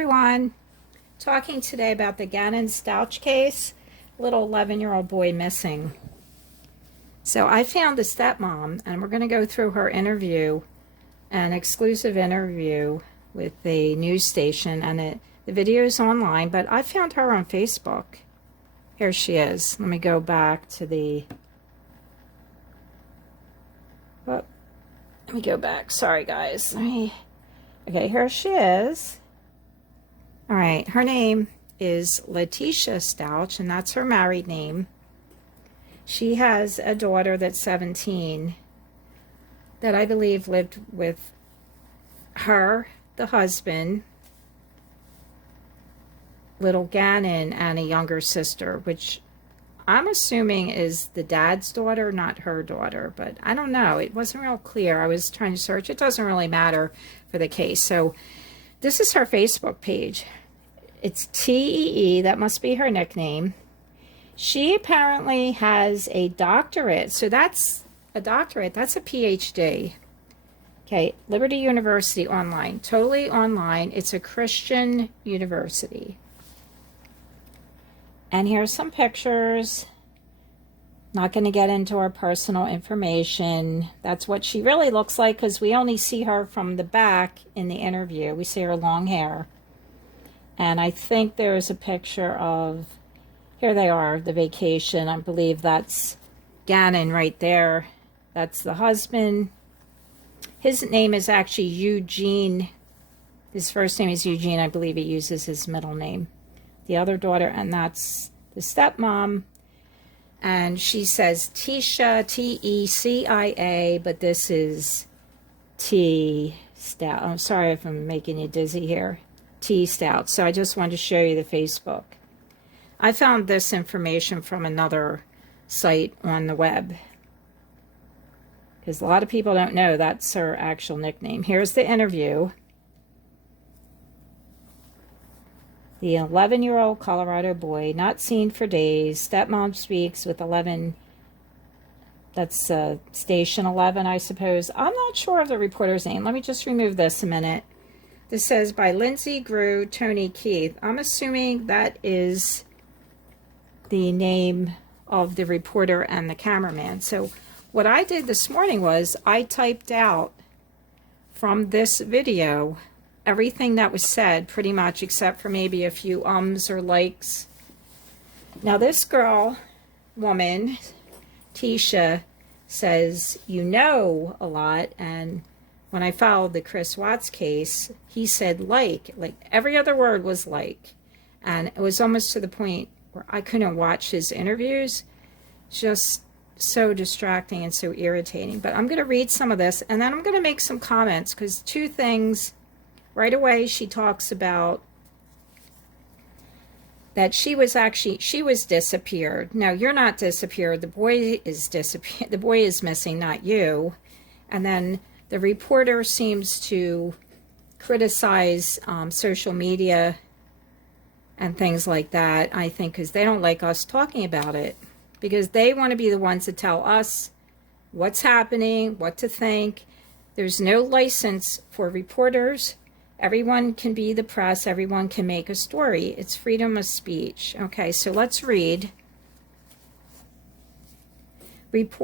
everyone. Talking today about the Gannon Stauch case, little 11-year-old boy missing. So I found the stepmom, and we're going to go through her interview, an exclusive interview with the news station, and the video is online, but I found her on Facebook. Here she is. Let me go back to the... Oh, let me go back. Sorry, guys. Okay, here she is. All right, her name is Tecia Stauch, and that's her married name. She has a daughter that's 17 that I believe lived with her, the husband, little Gannon, and a younger sister, which I'm assuming is the dad's daughter, not her daughter, but I don't know. It wasn't real clear. I was trying to search. It doesn't really matter for the case. So this is her Facebook page. It's T-E-E, that must be her nickname. She apparently has a doctorate. So that's a doctorate. That's a PhD. Okay, Liberty University online. Totally online. It's a Christian university. And here's some pictures. Not going to get into her personal information. That's what she really looks like because we only see her from the back in the interview. We see her long hair. And I think there's a picture of, here they are, the vacation. I believe that's Gannon right there. That's the husband. His name is actually Eugene. His first name is Eugene. I believe he uses his middle name. The other daughter, and that's the stepmom. And she says Tecia, T-E-C-I-A, but this is T Stauch. I'm sorry if I'm making you dizzy here. T Stauch. So I just wanted to show you the Facebook. I found this information from another site on the web because a lot of people don't know that's her actual nickname. Here's the interview. The 11-year-old Colorado boy, not seen for days. Stepmom speaks with 11. That's station 11, I suppose. I'm not sure of the reporter's name. Let me just remove this a minute. This says by Lindsay Grew, Tony Keith. I'm assuming that is the name of the reporter and the cameraman. So what I did this morning was I typed out from this video everything that was said, pretty much, except for maybe a few ums or likes. Now this woman, Tecia, says you know a lot, and when I followed the Chris Watts case, he said like every other word was like, and it was almost to the point where I couldn't watch his interviews. Just so distracting and so irritating. But I'm going to read some of this, and then I'm going to make some comments, because two things. Right away, she talks about that she was disappeared. No, you're not disappeared. The boy is disappeared. The boy is missing, not you. And then the reporter seems to criticize social media and things like that, I think, because they don't like us talking about it, because they want to be the ones to tell us what's happening, what to think. There's no license for reporters. Everyone can be the press. Everyone can make a story. It's freedom of speech. Okay, so let's read.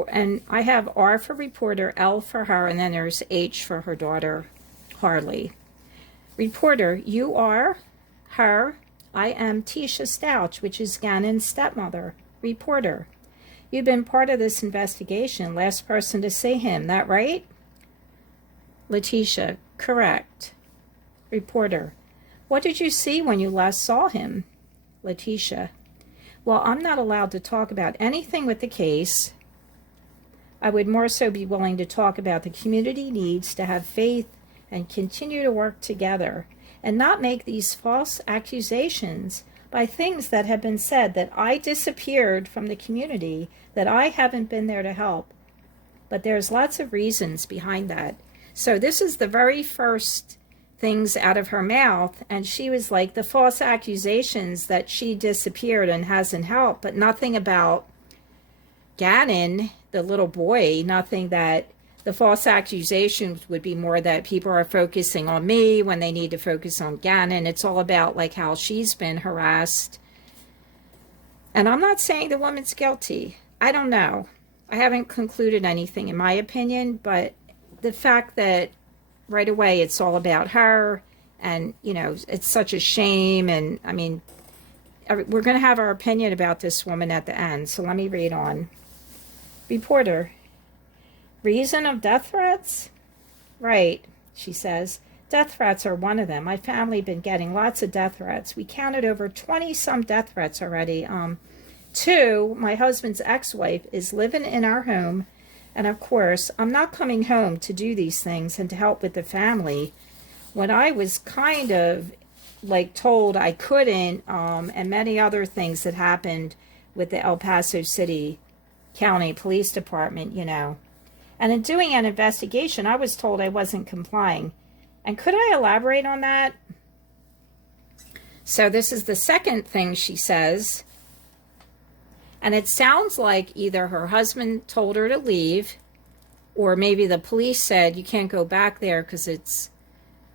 And I have R for reporter, L for her, and then there's H for her daughter, Harley. Reporter, you are her. I am Tecia Stauch, which is Gannon's stepmother. Reporter, you've been part of this investigation. Last person to see him, that right? Tecia, correct. Reporter, what did you see when you last saw him? Tecia, well, I'm not allowed to talk about anything with the case. I would more so be willing to talk about the community needs to have faith and continue to work together and not make these false accusations by things that have been said, that I disappeared from the community, that I haven't been there to help. But there's lots of reasons behind that. So this is the very first things out of her mouth, and she was like, the false accusations that she disappeared and hasn't helped, but nothing about Gannon, the little boy, nothing that the false accusations would be more that people are focusing on me when they need to focus on Gannon. It's all about like how she's been harassed. And I'm not saying the woman's guilty. I don't know. I haven't concluded anything in my opinion, but the fact that right away it's all about her, and you know, it's such a shame. And I mean, we're going to have our opinion about this woman at the end, so let me read on. Reporter: reason of death threats? Right, she says. Death threats are one of them. My family been getting lots of death threats. We counted over 20-some death threats already. 2, my husband's ex-wife is living in our home. And of course, I'm not coming home to do these things and to help with the family. When I was kind of like told I couldn't, and many other things that happened with the El Paso City County Police Department, you know. And in doing an investigation, I was told I wasn't complying. And could I elaborate on that? So this is the second thing she says. And it sounds like either her husband told her to leave, or maybe the police said you can't go back there because it's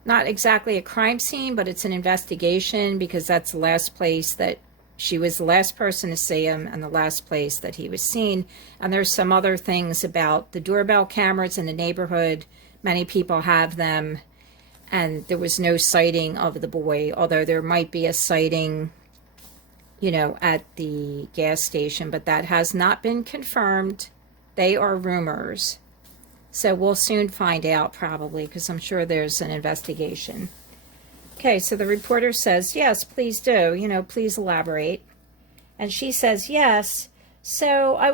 not exactly a crime scene, but it's an investigation, because that's the last place that she was the last person to see him and the last place that he was seen. And there's some other things about the doorbell cameras in the neighborhood. Many people have them. And there was no sighting of the boy, although there might be a sighting, you know, at the gas station, but that has not been confirmed. They are rumors. So we'll soon find out probably, because I'm sure there's an investigation. Okay, so the reporter says, yes, please do, you know, please elaborate. And she says, yes. So I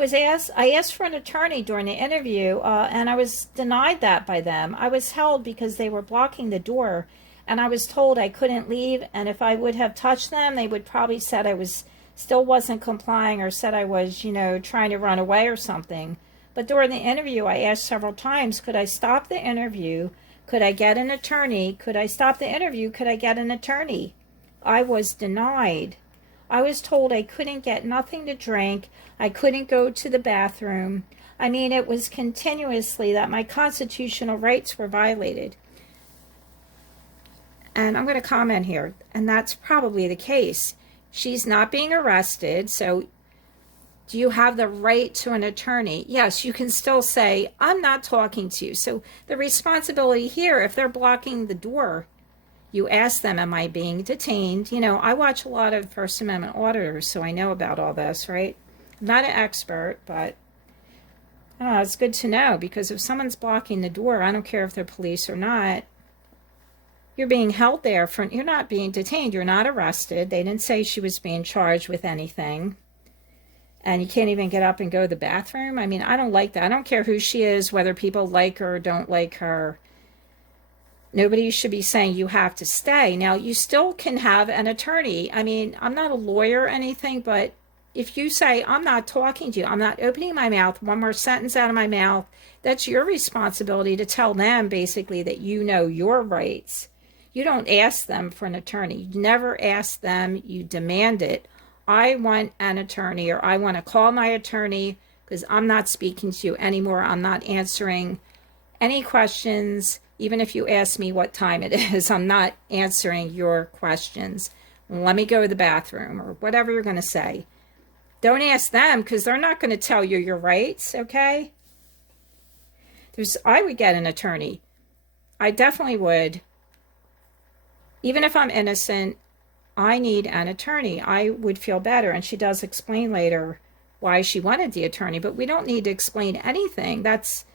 asked for an attorney during the interview, and I was denied that by them. I was held because they were blocking the door, and I was told I couldn't leave, and if I would have touched them, they would probably said I still wasn't complying, or said I was, you know, trying to run away or something. But during the interview, I asked several times, could I stop the interview? Could I get an attorney? Could I stop the interview? Could I get an attorney? I was denied. I was told I couldn't get nothing to drink. I couldn't go to the bathroom. I mean, it was continuously that my constitutional rights were violated. And I'm going to comment here, and that's probably the case. She's not being arrested, so do you have the right to an attorney? Yes, you can still say, I'm not talking to you. So the responsibility here, if they're blocking the door, you ask them, am I being detained? You know, I watch a lot of First Amendment auditors, so I know about all this, right? I'm not an expert, but it's good to know, because if someone's blocking the door, I don't care if they're police or not, you're being held there. You're not being detained. You're not arrested. They didn't say she was being charged with anything. And you can't even get up and go to the bathroom. I mean, I don't like that. I don't care who she is, whether people like her or don't like her. Nobody should be saying you have to stay. Now, you still can have an attorney. I mean, I'm not a lawyer or anything, but if you say, I'm not talking to you, I'm not opening my mouth, one more sentence out of my mouth, that's your responsibility to tell them basically that you know your rights. You don't ask them for an attorney. You never ask them. You demand it. I want an attorney, or I want to call my attorney, because I'm not speaking to you anymore. I'm not answering any questions. Even if you ask me what time it is, I'm not answering your questions. Let me go to the bathroom, or whatever you're going to say. Don't ask them, because they're not going to tell you your rights, okay? I would get an attorney. I definitely would. Even if I'm innocent, I need an attorney. I would feel better. And she does explain later why she wanted the attorney, but we don't need to explain anything. That's,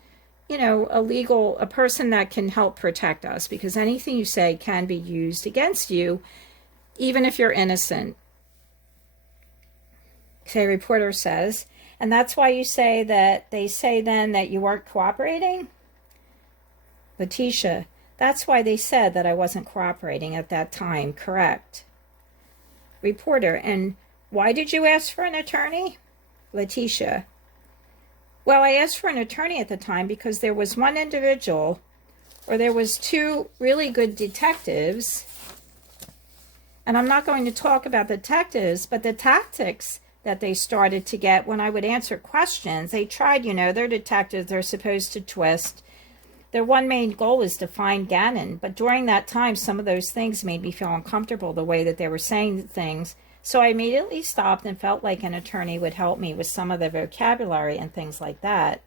you know, a person that can help protect us, because anything you say can be used against you, even if you're innocent. Okay, reporter says, and that's why you say that they say then that you weren't cooperating? Tecia, that's why they said that I wasn't cooperating at that time, correct? Reporter, and why did you ask for an attorney? Tecia, well, I asked for an attorney at the time because there was one individual, or there was 2 really good detectives, and I'm not going to talk about the detectives, but the tactics that they started to get when I would answer questions, they tried, you know, they're detectives, they're supposed to twist, Their one main goal is to find Gannon, but during that time, some of those things made me feel uncomfortable, the way that they were saying things. So I immediately stopped and felt like an attorney would help me with some of the vocabulary and things like that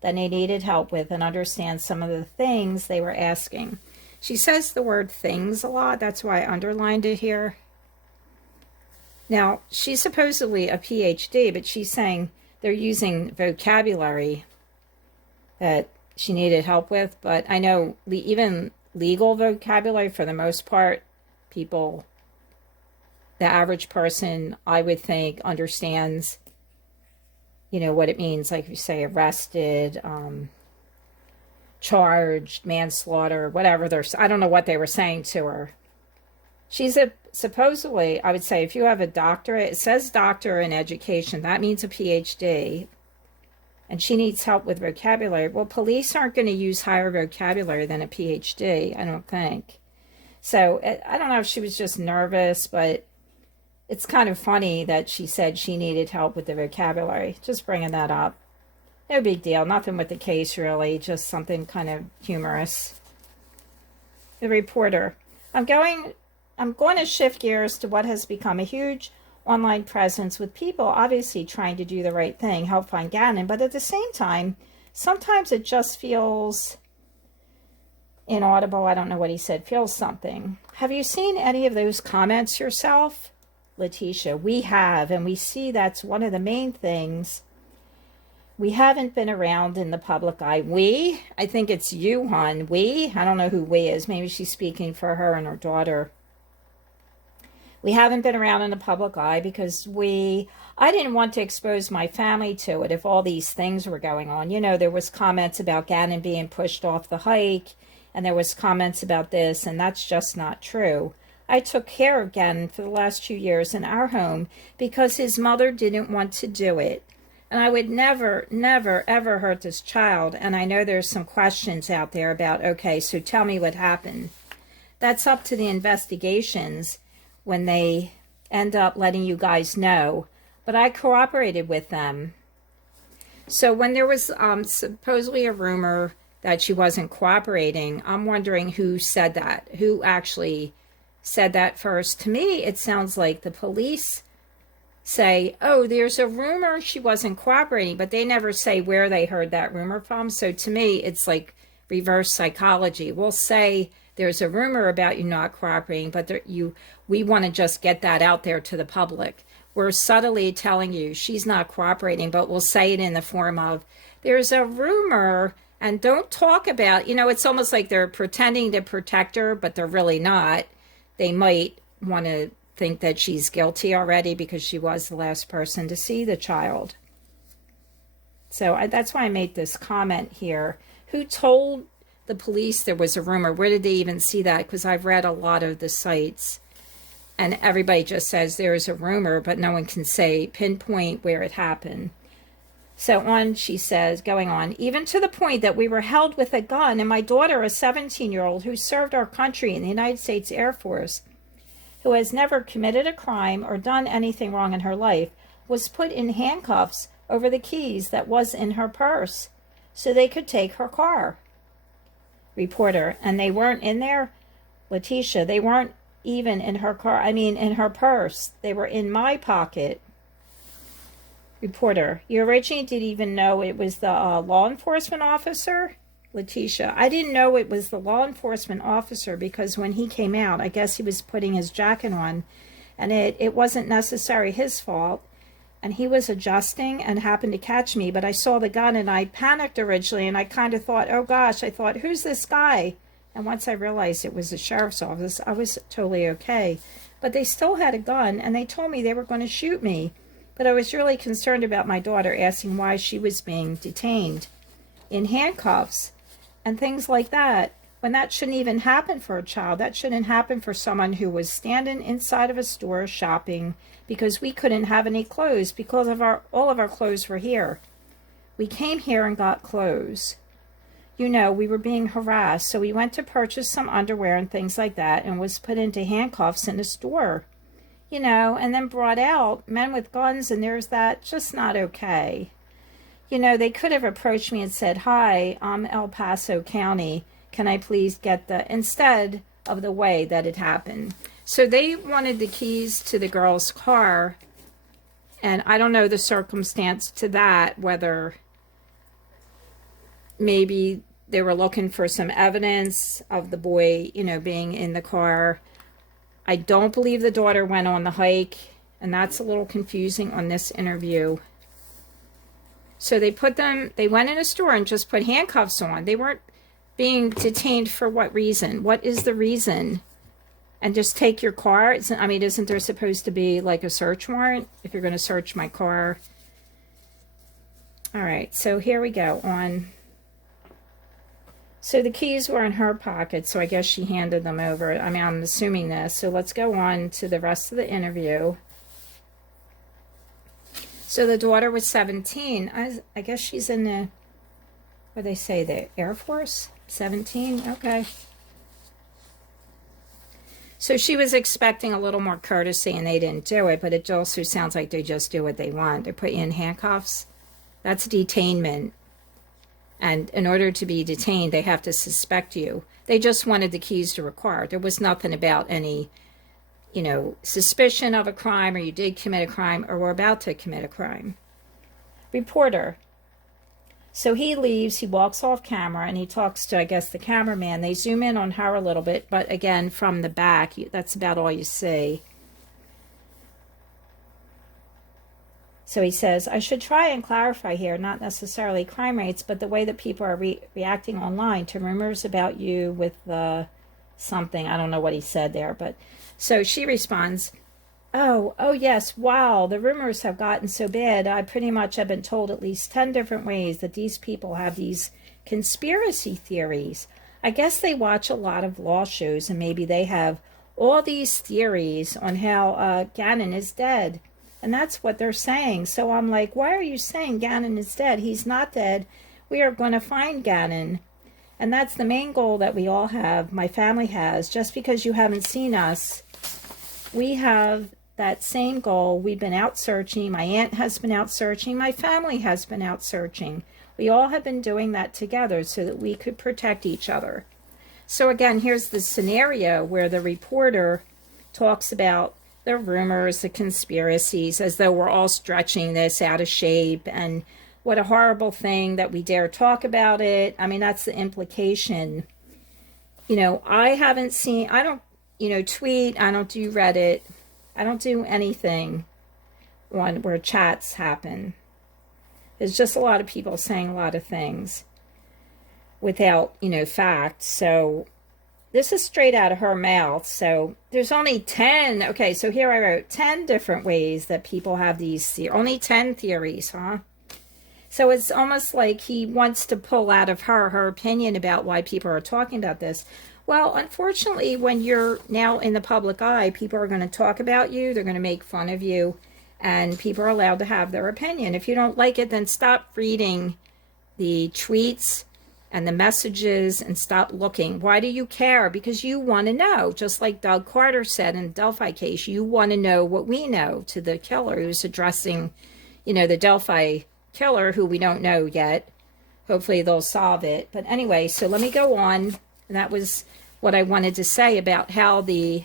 they needed help with, and understand some of the things they were asking. She says the word things a lot. That's why I underlined it here. Now, she's supposedly a PhD, but she's saying they're using vocabulary that she needed help with. But I know even legal vocabulary, for the most part, people, the average person, I would think, understands, you know, what it means. Like you say, arrested, charged, manslaughter, whatever. I don't know what they were saying to her. She's supposedly, I would say, if you have a doctorate, it says doctor in education, that means a PhD, and she needs help with vocabulary. Well, police aren't going to use higher vocabulary than a PhD, I don't think. So I don't know if she was just nervous, but it's kind of funny that she said she needed help with the vocabulary. Just bringing that up. No big deal. Nothing with the case, really. Just something kind of humorous. The reporter. I'm going to shift gears to what has become a huge online presence, with people obviously trying to do the right thing, help find Gannon, but at the same time, sometimes it just feels inaudible. I don't know what he said. Feels something. Have you seen any of those comments yourself? Tecia, we have, and we see that's one of the main things. We haven't been around in the public eye. I think it's you, hon. I don't know who we is. Maybe she's speaking for her and her daughter. We haven't been around in the public eye because I didn't want to expose my family to it if all these things were going on. You know, there was comments about Gannon being pushed off the hike, and there was comments about this, and that's just not true. I took care of Gannon for the last 2 years in our home because his mother didn't want to do it. And I would never, never, ever hurt this child. And I know there's some questions out there about, okay, so tell me what happened. That's up to the investigations when they end up letting you guys know. But I cooperated with them. So when there was supposedly a rumor that she wasn't cooperating, I'm wondering who said that, who actually said that first. To me, it sounds like the police say, oh, there's a rumor she wasn't cooperating, but they never say where they heard that rumor from. So to me, it's like reverse psychology. We'll say there's a rumor about you not cooperating, but we want to just get that out there to the public. We're subtly telling you she's not cooperating, but we'll say it in the form of, there's a rumor, and don't talk about, it's almost like they're pretending to protect her, but they're really not. They might want to think that she's guilty already because she was the last person to see the child. So that's why I made this comment here. Who told the police there was a rumor? Where did they even see that? Because I've read a lot of the sites, and everybody just says there's a rumor, but no one can say pinpoint where it happened. So she says, going on, even to the point that we were held with a gun, and my daughter, a 17-year-old who served our country in the United States Air Force, who has never committed a crime or done anything wrong in her life, was put in handcuffs over the keys that was in her purse so they could take her car. Reporter, and they weren't in there? Tecia, they weren't even in her car. I mean, in her purse. They were in my pocket. Reporter, you originally didn't even know it was the law enforcement officer? Tecia, I didn't know it was the law enforcement officer because when he came out, I guess he was putting his jacket on, and it wasn't necessarily his fault, and he was adjusting and happened to catch me, but I saw the gun and I panicked originally, and I kind of thought, oh gosh, I thought, who's this guy? And once I realized it was the sheriff's office, I was totally okay. But they still had a gun, and they told me they were going to shoot me. But I was really concerned about my daughter, asking why she was being detained in handcuffs and things like that, when that shouldn't even happen for a child. That shouldn't happen for someone who was standing inside of a store shopping because we couldn't have any clothes because all of our clothes were here. We came here and got clothes. We were being harassed, so we went to purchase some underwear and things like that and was put into handcuffs in a store. And then brought out men with guns, and there's that, just not okay. you know, they could have approached me and said, hi, I'm El Paso County. Can I please get the, instead of the way that it happened. So they wanted the keys to the girl's car. And I don't know the circumstance to that, whether maybe they were looking for some evidence of the boy, you know, being in the car. I don't believe the daughter went on the hike, and that's a little confusing on this interview. So they went in a store and just put handcuffs on. They weren't being detained for what reason? What is the reason? And just take your car? I mean, isn't there supposed to be like a search warrant if you're going to search my car? All right, so here we go on. So the keys were in her pocket, so I guess she handed them over. I mean, I'm assuming this. So let's go on to the rest of the interview. So the daughter was 17. I guess she's in the, what do they say, the Air Force? 17? Okay. So she was expecting a little more courtesy, and they didn't do it, but it also sounds like they just do what they want. They put you in handcuffs. That's detainment. And in order to be detained, they have to suspect you. They just wanted the keys to her car. There was nothing about any, you know, suspicion of a crime, or you did commit a crime, or were about to commit a crime. Reporter. So he leaves, he walks off camera, and he talks to, I guess, the cameraman. They zoom in on her a little bit, but again, from the back, that's about all you see. So he says, I should try and clarify here, not necessarily crime rates, but the way that people are reacting online to rumors about you with something. I don't know what he said there, but so she responds, oh yes, wow, the rumors have gotten so bad. I pretty much have been told at least 10 different ways that these people have these conspiracy theories. I guess they watch a lot of law shows, and maybe they have all these theories on how Gannon is dead. And that's what they're saying. So I'm like, why are you saying Gannon is dead? He's not dead. We are going to find Gannon. And that's the main goal that we all have, my family has. Just because you haven't seen us, we have that same goal. We've been out searching. My aunt has been out searching. My family has been out searching. We all have been doing that together so that we could protect each other. So again, here's the scenario where the reporter talks about the rumors, the conspiracies, as though we're all stretching this out of shape, and what a horrible thing that we dare talk about it. I mean, that's the implication. You know, I don't, you know, tweet, I don't do Reddit, I don't do anything where chats happen. There's just a lot of people saying a lot of things without, you know, facts. So this is straight out of her mouth. So there's only 10. Okay, so here I wrote 10 different ways that people have these, only 10 theories, huh? So it's almost like he wants to pull out of her opinion about why people are talking about this. Well, unfortunately, when you're now in the public eye, people are going to talk about you. They're going to make fun of you. And people are allowed to have their opinion. If you don't like it, then stop reading the tweets and the messages and stop looking. Why do you care? Because you want to know. Just like Doug Carter said in the Delphi case, you want to know what we know, to the killer who's addressing, you know, the Delphi killer, who we don't know yet. Hopefully they'll solve it. But anyway, so let me go on. And that was what I wanted to say about how the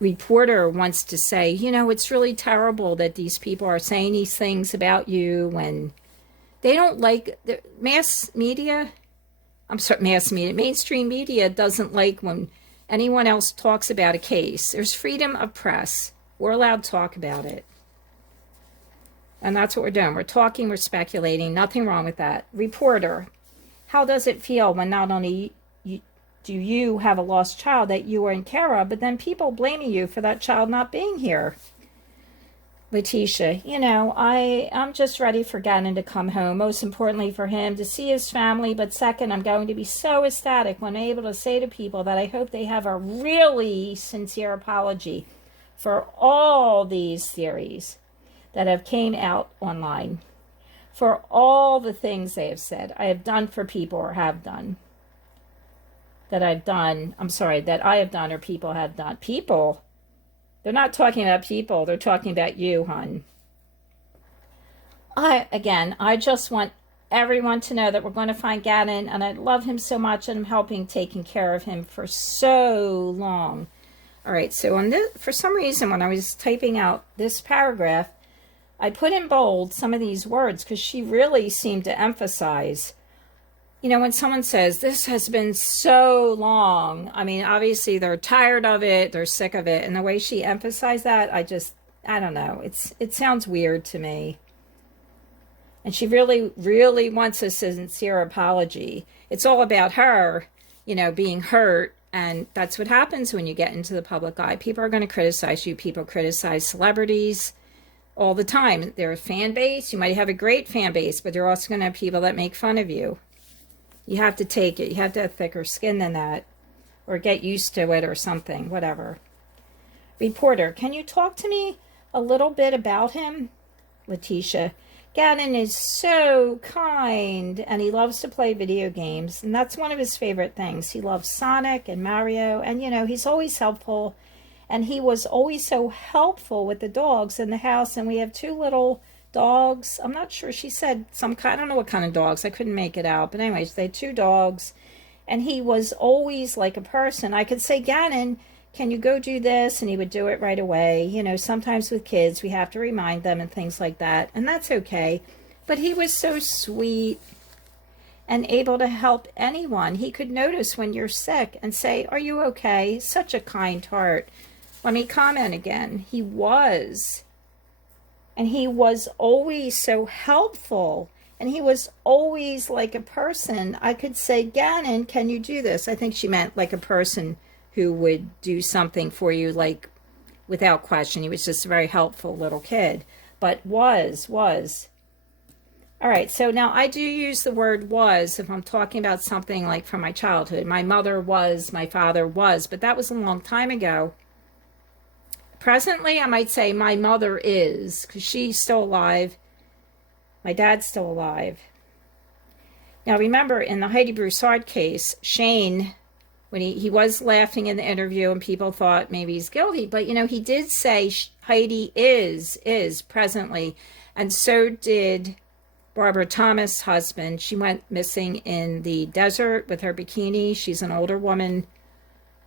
reporter wants to say, you know, it's really terrible that these people are saying these things about you when they don't like the mainstream media doesn't like when anyone else talks about a case. There's freedom of press. We're allowed to talk about it. And that's what we're doing. We're talking, we're speculating. Nothing wrong with that. Reporter, how does it feel when not only do you have a lost child that you are in care of, but then people blaming you for that child not being here? Tecia, you know, I'm just ready for Gannon to come home. Most importantly for him to see his family. But second, I'm going to be so ecstatic when I'm able to say to people that I hope they have a really sincere apology for all these theories that have came out online, for all the things they have said I have done for people, or have done, that I have done or people have done. People? They're not talking about people. They're talking about you, hon. I just want everyone to know that we're going to find Gannon, and I love him so much, and I'm helping taking care of him for so long. All right, so on this, for some reason, when I was typing out this paragraph, I put in bold some of these words because she really seemed to emphasize, you know, when someone says, this has been so long, I mean, obviously they're tired of it, they're sick of it, and the way she emphasized that, I don't know, it sounds weird to me. And she really, really wants a sincere apology. It's all about her, you know, being hurt. And that's what happens when you get into the public eye. People are going to criticize you. People criticize celebrities all the time. They're a fan base. You might have a great fan base, but they're also going to have people that make fun of you. You have to take it. You have to have thicker skin than that, or get used to it or something, whatever. Reporter, can you talk to me a little bit about him? Tecia, Gannon is so kind, and he loves to play video games, and that's one of his favorite things. He loves Sonic and Mario, and, you know, he's always helpful, and he was always so helpful with the dogs in the house, and we have 2 little dogs. I'm not sure, she said some kind, I don't know what kind of dogs, I couldn't make it out, but anyways, they had 2 dogs, and he was always like a person. I could say, Gannon, can you go do this? And he would do it right away. You know, sometimes with kids, we have to remind them and things like that. And that's okay. But he was so sweet and able to help anyone. He could notice when you're sick and say, are you okay? Such a kind heart. Let me comment again. He was. And he was always so helpful. And he was always like a person. I could say, Gannon, can you do this? I think she meant like a person who would do something for you, like, without question. He was just a very helpful little kid. But was. All right, so now I do use the word was if I'm talking about something like from my childhood. My mother was, my father was, but that was a long time ago. Presently, I might say my mother is, because she's still alive. My dad's still alive. Now, remember, in the Heidi Broussard case, Shane, when he was laughing in the interview and people thought maybe he's guilty, but, you know, he did say Heidi is presently, and so did Barbara Thomas' husband. She went missing in the desert with her bikini. She's an older woman.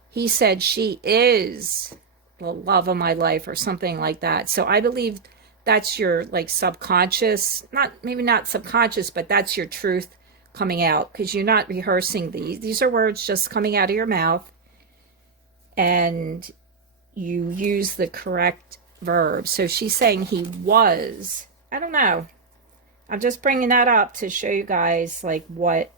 He said she is the love of my life or something like that. So I believe that's your, like, subconscious, maybe not subconscious, but that's your truth coming out, because you're not rehearsing these. These are words just coming out of your mouth, and you use the correct verb. So she's saying he was. I don't know. I'm just bringing that up to show you guys, like, what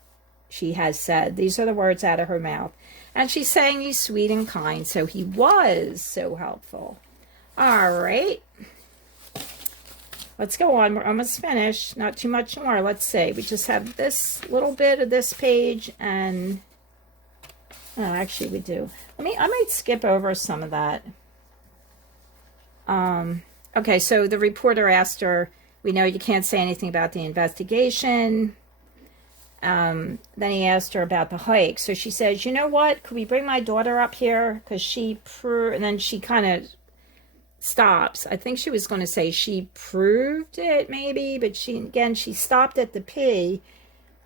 she has said. These are the words out of her mouth. And she's saying he's sweet and kind, so he was so helpful. All right. Let's go on. We're almost finished. Not too much more. Let's see. We just have this little bit of this page, and oh, actually we do. I might skip over some of that. Okay, so the reporter asked her, we know you can't say anything about the investigation. Then he asked her about the hike. So she says, you know what? Could we bring my daughter up here? Because and then she kind of stops. I think she was going to say she proved it, maybe, but she stopped at the P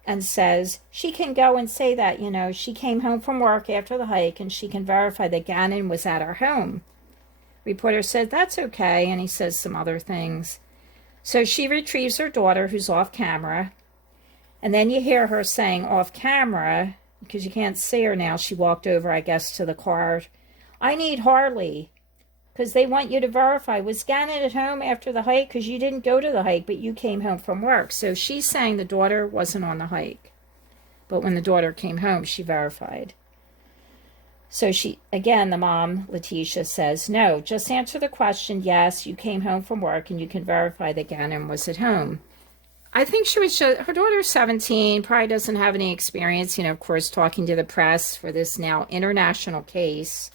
and says she can go and say that, you know, she came home from work after the hike and she can verify that Gannon was at our home. Reporter said, that's okay, and he says some other things. So she retrieves her daughter, who's off camera, and then you hear her saying off camera, because you can't see her now, she walked over, I guess, to the car, I need Harley, because they want you to verify, was Gannon at home after the hike? Because you didn't go to the hike, but you came home from work. So she's saying the daughter wasn't on the hike. But when the daughter came home, she verified. So again, the mom, Tecia, says, no, just answer the question, yes, you came home from work and you can verify that Gannon was at home. I think her daughter's 17, probably doesn't have any experience, you know, of course, talking to the press for this now international case.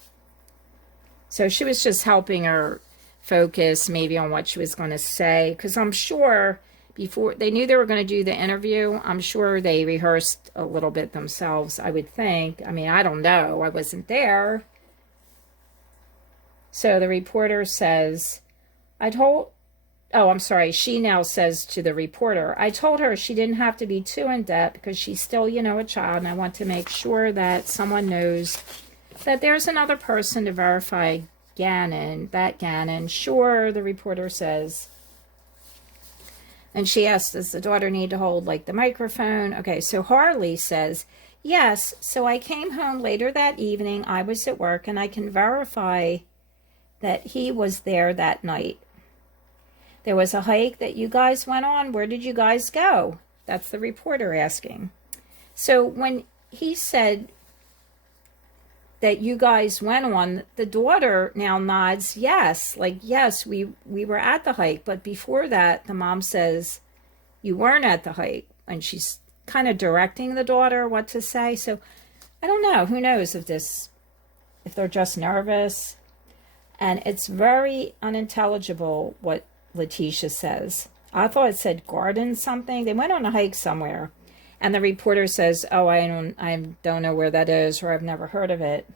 So she was just helping her focus maybe on what she was going to say, because I'm sure before they knew they were going to do the interview, I'm sure they rehearsed a little bit themselves, I would think. I mean, I don't know. I wasn't there. So the reporter says, I told oh, I'm sorry, she now says to the reporter, I told her she didn't have to be too in depth because she's still, a child, and I want to make sure that someone knows that there's another person to verify Gannon. Sure, the reporter says. And she asks, does the daughter need to hold, like, the microphone? Okay, so Harley says, yes, so I came home later that evening. I was at work, and I can verify that he was there that night. There was a hike that you guys went on. Where did you guys go? That's the reporter asking. So when he said that you guys went on, the daughter now nods yes, like, yes, we were at the hike. But before that, the mom says, you weren't at the hike. And she's kind of directing the daughter what to say. So I don't know. Who knows if they're just nervous. And it's very unintelligible what Tecia says. I thought it said garden something. They went on a hike somewhere. And the reporter says, oh, I don't know where that is, or I've never heard of it.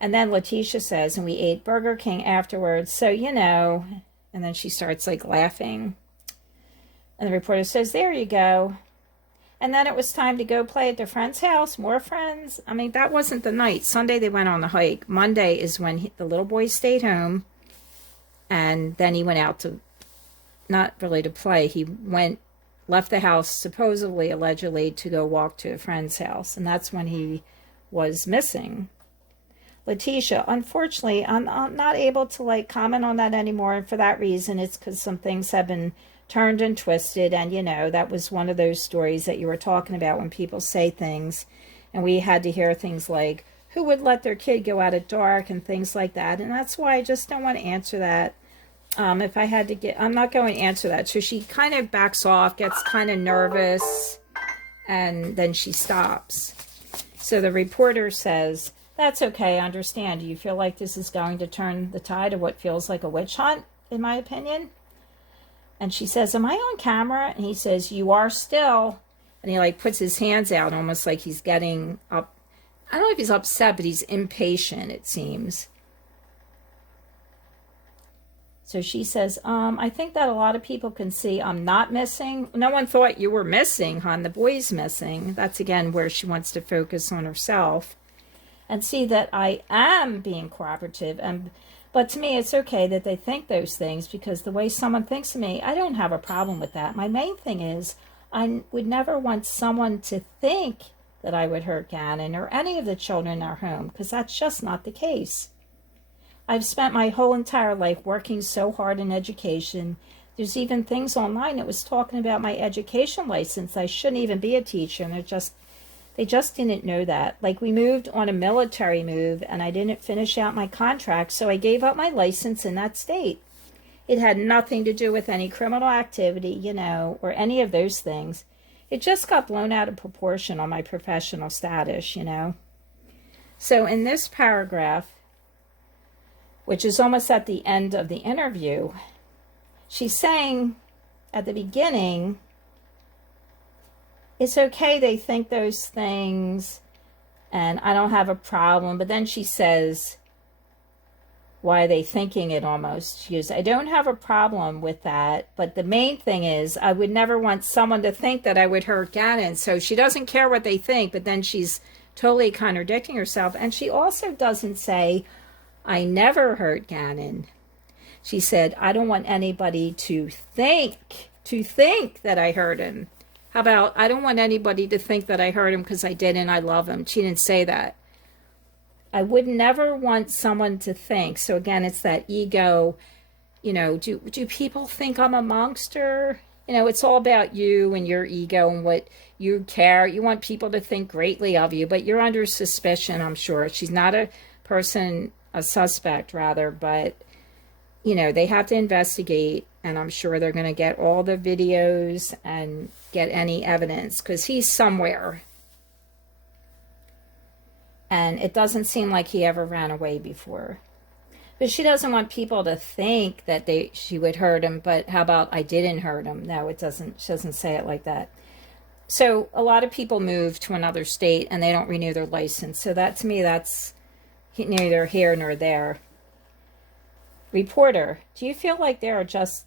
And then Tecia says, and we ate Burger King afterwards, so, and then she starts, like, laughing. And the reporter says, there you go. And then it was time to go play at their friend's house, more friends. I mean, that wasn't the night. Sunday they went on the hike. Monday is when the little boy stayed home, and then he went out to, not really to play, he left the house, supposedly, allegedly, to go walk to a friend's house. And that's when he was missing. Tecia, unfortunately, I'm not able to, like, comment on that anymore. And for that reason, it's because some things have been turned and twisted. And, that was one of those stories that you were talking about when people say things. And we had to hear things like, who would let their kid go out at dark and things like that. And that's why I just don't want to answer that. If I had to I'm not going to answer that. So she kind of backs off, gets kind of nervous, and then she stops. So the reporter says, that's okay, I understand. Do you feel like this is going to turn the tide of what feels like a witch hunt, in my opinion? And she says, am I on camera? And he says, you are still. And he, like, puts his hands out almost like he's getting up. I don't know if he's upset, but he's impatient, it seems. So she says, I think that a lot of people can see I'm not missing. No one thought you were missing, hon. The boy's missing. That's, again, where she wants to focus on herself. And see that I am being cooperative. But to me, it's okay that they think those things, because the way someone thinks of me, I don't have a problem with that. My main thing is I would never want someone to think that I would hurt Gannon or any of the children in our home, because that's just not the case. I've spent my whole entire life working so hard in education. There's even things online that was talking about my education license. I shouldn't even be a teacher, and they just didn't know that. Like, we moved on a military move, and I didn't finish out my contract, so I gave up my license in that state. It had nothing to do with any criminal activity, or any of those things. It just got blown out of proportion on my professional status, So in this paragraph, which is almost at the end of the interview, she's saying at the beginning, it's okay they think those things, and I don't have a problem. But then she says, why are they thinking it almost? She goes, I don't have a problem with that, but the main thing is I would never want someone to think that I would hurt Gannon. So she doesn't care what they think, but then she's totally contradicting herself. And she also doesn't say, I never hurt Gannon. She said, I don't want anybody to think that I hurt him. How about, I don't want anybody to think that I hurt him because I didn't, I love him. She didn't say that. I would never want someone to think. So again, it's that ego, do people think I'm a monster? It's all about you and your ego and what you care. You want people to think greatly of you, but you're under suspicion, I'm sure. She's not a suspect rather, but they have to investigate, and I'm sure they're going to get all the videos and get any evidence, because he's somewhere. And it doesn't seem like he ever ran away before. But she doesn't want people to think that she would hurt him, but how about I didn't hurt him? No, it doesn't. She doesn't say it like that. So a lot of people move to another state and they don't renew their license. So that, to me, that's neither here nor there. Reporter, do you feel like there are just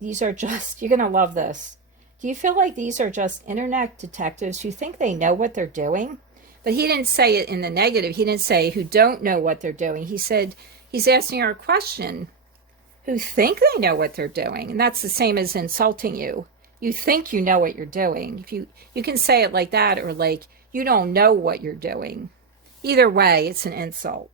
these are just, you're going to love this. Do you feel like these are just internet detectives who think they know what they're doing? But he didn't say it in the negative. He didn't say who don't know what they're doing. He said he's asking her a question, who think they know what they're doing. And that's the same as insulting you. You think you know what you're doing. If you can say it like that, or like you don't know what you're doing. Either way, it's an insult.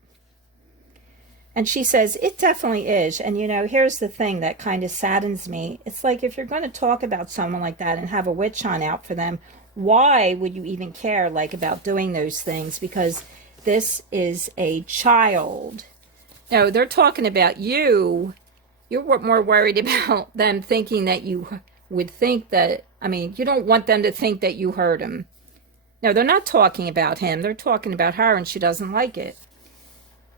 And she says, it definitely is. And, you know, here's the thing that kind of saddens me. It's like, if you're going to talk about someone like that and have a witch hunt out for them, why would you even care, like, about doing those things? Because this is a child. No, they're talking about you. You're more worried about them thinking that you would think that, I mean, you don't want them to think that you hurt him. No, they're not talking about him. They're talking about her, and she doesn't like it.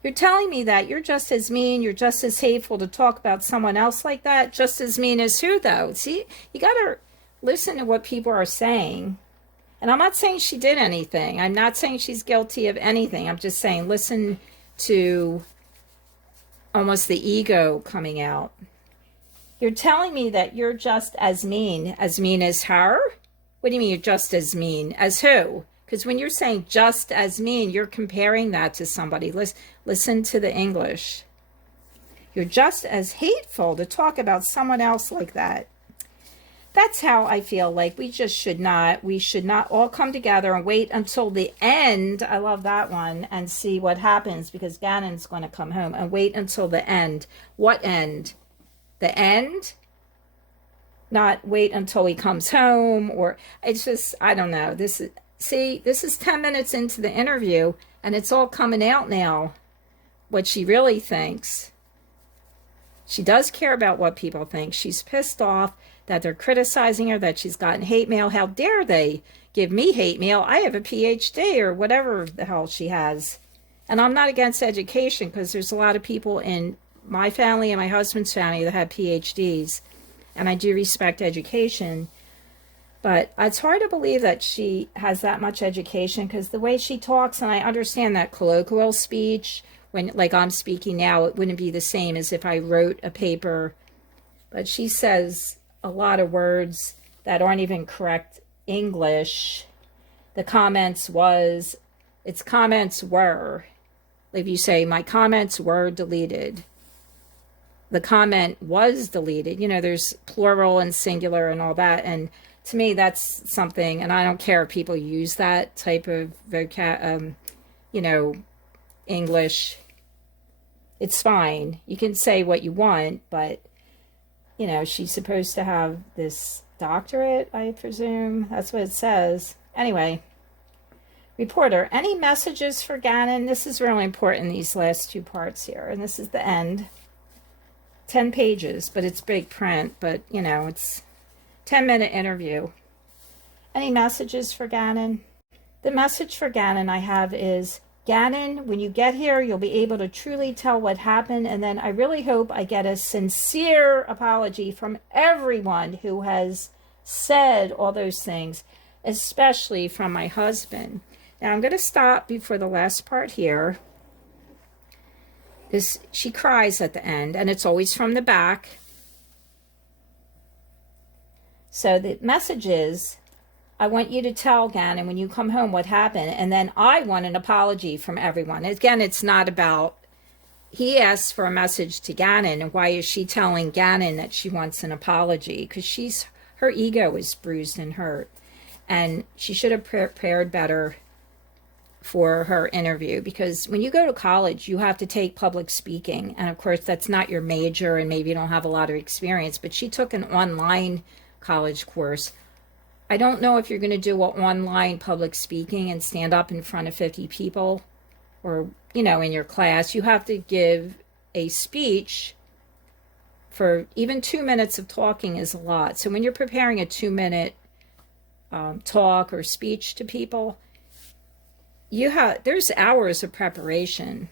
You're telling me that you're just as mean, you're just as hateful to talk about someone else like that? Just as mean as who, though? See, you got to listen to what people are saying. And I'm not saying she did anything. I'm not saying she's guilty of anything. I'm just saying listen to almost the ego coming out. You're telling me that you're just as mean as her? What do you mean you're just as mean? As who? Because when you're saying just as mean, you're comparing that to somebody. Listen to the English. You're just as hateful to talk about someone else like that. That's how I feel like we should not all come together and wait until the end. I love that one. And see what happens, because Gannon's going to come home, and wait until the end. What end? The end? Not wait until he comes home, or it's just, I don't know. This is 10 minutes into the interview, and it's all coming out now, what she really thinks. She does care about what people think. She's pissed off that they're criticizing her, that she's gotten hate mail. How dare they give me hate mail? I have a PhD or whatever the hell she has. And I'm not against education, because there's a lot of people in my family and my husband's family that have PhDs. And I do respect education. But it's hard to believe that she has that much education, because the way she talks, and I understand that colloquial speech, when like I'm speaking now, it wouldn't be the same as if I wrote a paper. But she says a lot of words that aren't even correct English. The comments was, its comments were. If you say, my comments were deleted. The comment was deleted. You know, there's plural and singular and all that. And to me, that's something, and I don't care if people use that type of English. It's fine. You can say what you want, but, you know, she's supposed to have this doctorate, I presume. That's what it says. Anyway, reporter, any messages for Gannon? This is really important, these last two parts here, and this is the end. 10 pages, but it's big print, but, you know, it's 10-minute interview. Any messages for Gannon? The message for Gannon I have is, Gannon, when you get here, you'll be able to truly tell what happened, and then I really hope I get a sincere apology from everyone who has said all those things, especially from my husband. Now, I'm going to stop before the last part here. She cries at the end, and it's always from the back. So the message is, I want you to tell Gannon when you come home what happened, and then I want an apology from everyone. Again, it's not about, he asks for a message to Gannon, and why is she telling Gannon that she wants an apology? Because her ego is bruised and hurt, and she should have prepared better for her interview, because when you go to college, you have to take public speaking, and of course that's not your major, and maybe you don't have a lot of experience, but she took an online college course. I don't know if you're going to do an online public speaking and stand up in front of 50 people, or, you know, in your class. You have to give a speech. For even 2 minutes of talking is a lot. So when you're preparing a 2-minute talk or speech to people, there's hours of preparation.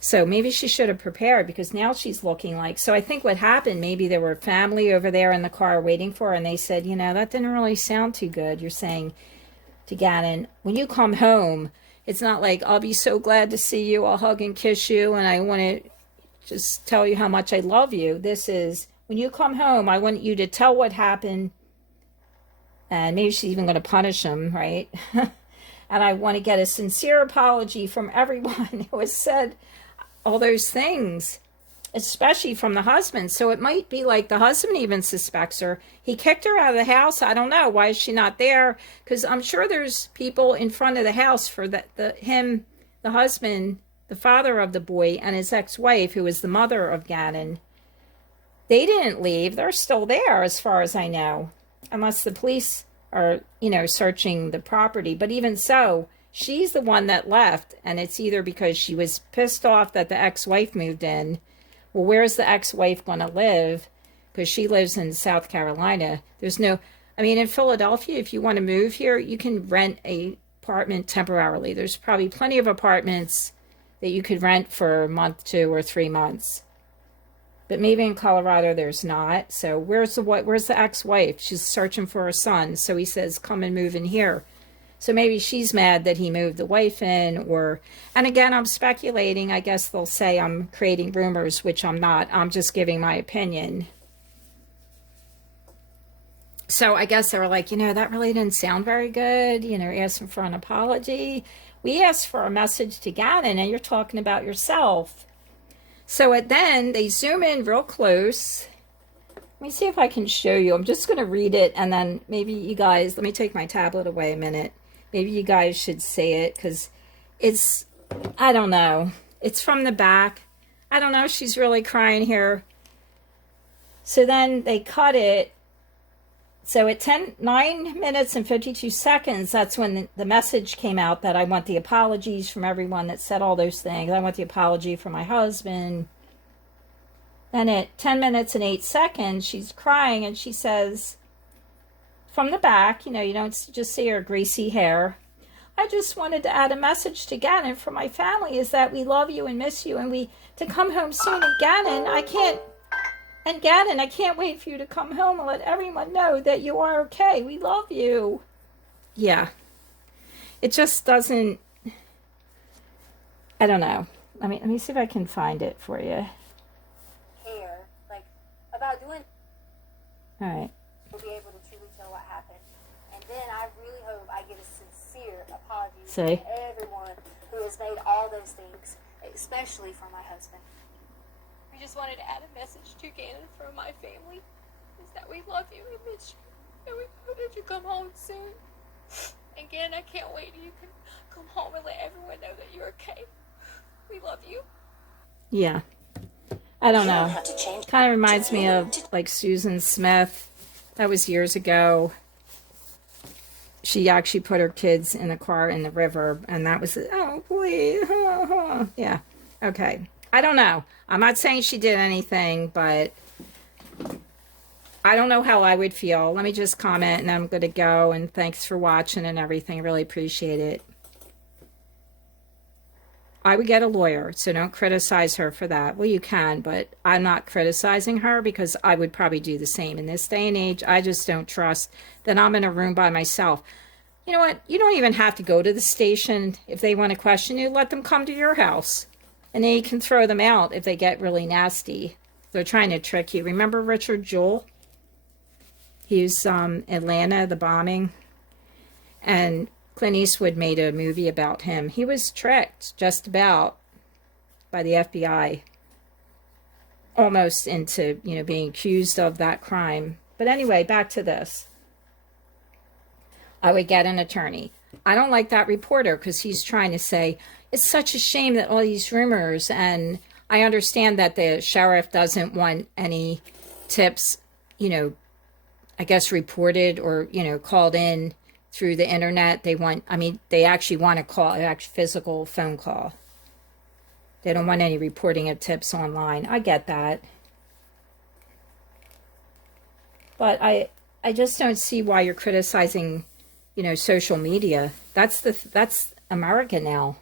So maybe she should have prepared, because now she's looking like, so I think what happened, maybe there were family over there in the car waiting for her, and they said, you know, that didn't really sound too good. You're saying to Gannon, when you come home, it's not like, I'll be so glad to see you, I'll hug and kiss you, and I want to just tell you how much I love you. This is, when you come home, I want you to tell what happened, and maybe she's even going to punish him, right? And I want to get a sincere apology from everyone who has said all those things, especially from the husband. So it might be like the husband even suspects her. He kicked her out of the house. I don't know. Why is she not there? Because I'm sure there's people in front of the house for the husband, the father of the boy, and his ex-wife, who is the mother of Gannon. They didn't leave. They're still there, as far as I know, unless the police are, searching the property. But even so, she's the one that left, and it's either because she was pissed off that the ex-wife moved in. Well, where's the ex-wife going to live? Because she lives in South Carolina. There's no, in Philadelphia, if you want to move here, you can rent a apartment temporarily. There's probably plenty of apartments that you could rent for a month, 2 or 3 months. But maybe in Colorado there's not. So where's the ex-wife? She's searching for her son. So he says, come and move in here. So maybe she's mad that he moved the wife in, and again, I'm speculating. I guess they'll say I'm creating rumors, which I'm not. I'm just giving my opinion. So I guess they were like, that really didn't sound very good. Asking for an apology. We asked for a message to Gannon, and you're talking about yourself. So then they zoom in real close. Let me see if I can show you. I'm just going to read it, and then maybe you guys, let me take my tablet away a minute. Maybe you guys should see it, because it's, I don't know. It's from the back. I don't know. She's really crying here. So then they cut it. So at 9 minutes and 52 seconds, that's when the message came out that I want the apologies from everyone that said all those things. I want the apology from my husband. Then at 10 minutes and 8 seconds, she's crying, and she says, from the back, you don't just see her greasy hair. I just wanted to add a message to Gannon for my family, is that we love you and miss you, and to come home soon. And Gannon, I can't wait for you to come home and let everyone know that you are okay. We love you. Yeah. It just doesn't, I don't know. Let me see if I can find it for you. Care, about doing. All right. We'll be able to truly tell what happened. And then I really hope I get a sincere apology See? to everyone who has made all those things, especially for my husband. We just wanted to add a message to Gannon from my family, is that we love you and miss you, and we hope that you come home soon. And Gannon, I can't wait till you can come home and let everyone know that you're okay. We love you. Yeah. I don't know. Kind of reminds me of Susan Smith. That was years ago. She actually put her kids in a car in the river, and that was, oh boy. Yeah. Okay. I don't know. I'm not saying she did anything, but I don't know how I would feel. Let me just comment, and I'm going to go, and thanks for watching and everything. I really appreciate it. I would get a lawyer, so don't criticize her for that. Well, you can, but I'm not criticizing her, because I would probably do the same. In this day and age, I just don't trust that I'm in a room by myself. You know what? You don't even have to go to the station. If they want to question you, let them come to your house. And then you can throw them out if they get really nasty. They're trying to trick you. Remember Richard Jewell? He was Atlanta, the bombing. And Clint Eastwood made a movie about him. He was tricked just about by the FBI. Almost into, being accused of that crime. But anyway, back to this. I would get an attorney. I don't like that reporter, because he's trying to say, it's such a shame that all these rumors, and I understand that the sheriff doesn't want any tips, I guess reported or, called in through the internet. They actually want to call, an physical phone call. They don't want any reporting of tips online. I get that. But I just don't see why you're criticizing, social media. That's America now.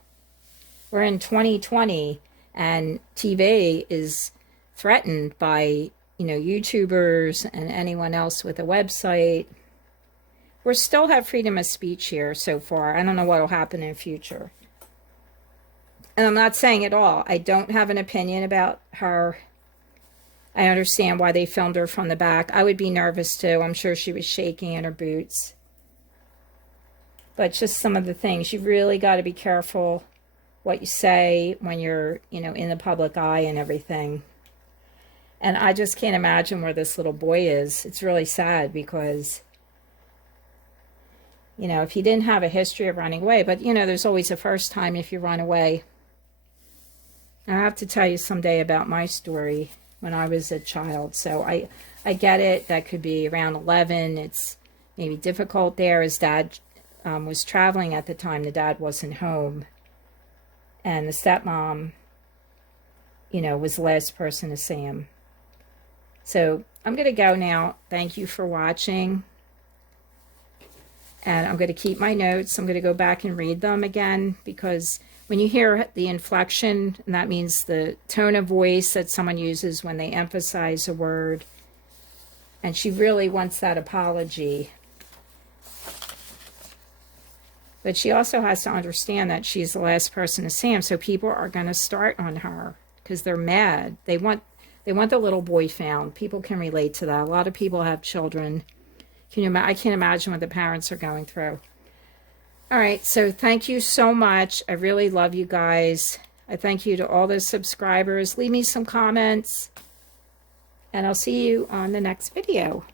We're in 2020, and TV is threatened by, YouTubers and anyone else with a website. We still have freedom of speech here so far. I don't know what will happen in the future. And I'm not saying at all, I don't have an opinion about her I understand why they filmed her from the back. I would be nervous too. I'm sure she was shaking in her boots. But just some of the things, you really got to be careful what you say when you're, in the public eye and everything. And I just can't imagine where this little boy is. It's really sad because, if he didn't have a history of running away, but, there's always a first time if you run away. I have to tell you someday about my story when I was a child. So I get it. That could be around 11. It's maybe difficult there. His dad was traveling at the time. The dad wasn't home. And the stepmom, was the last person to see him. So I'm going to go now. Thank you for watching. And I'm going to keep my notes. I'm going to go back and read them again, because when you hear the inflection, and that means the tone of voice that someone uses when they emphasize a word, and she really wants that apology. But she also has to understand that she's the last person to see him, so people are going to start on her because they're mad. They want the little boy found. People can relate to that. A lot of people have children. I can't imagine what the parents are going through. All right, so thank you so much. I really love you guys. I thank you to all the subscribers. Leave me some comments, and I'll see you on the next video.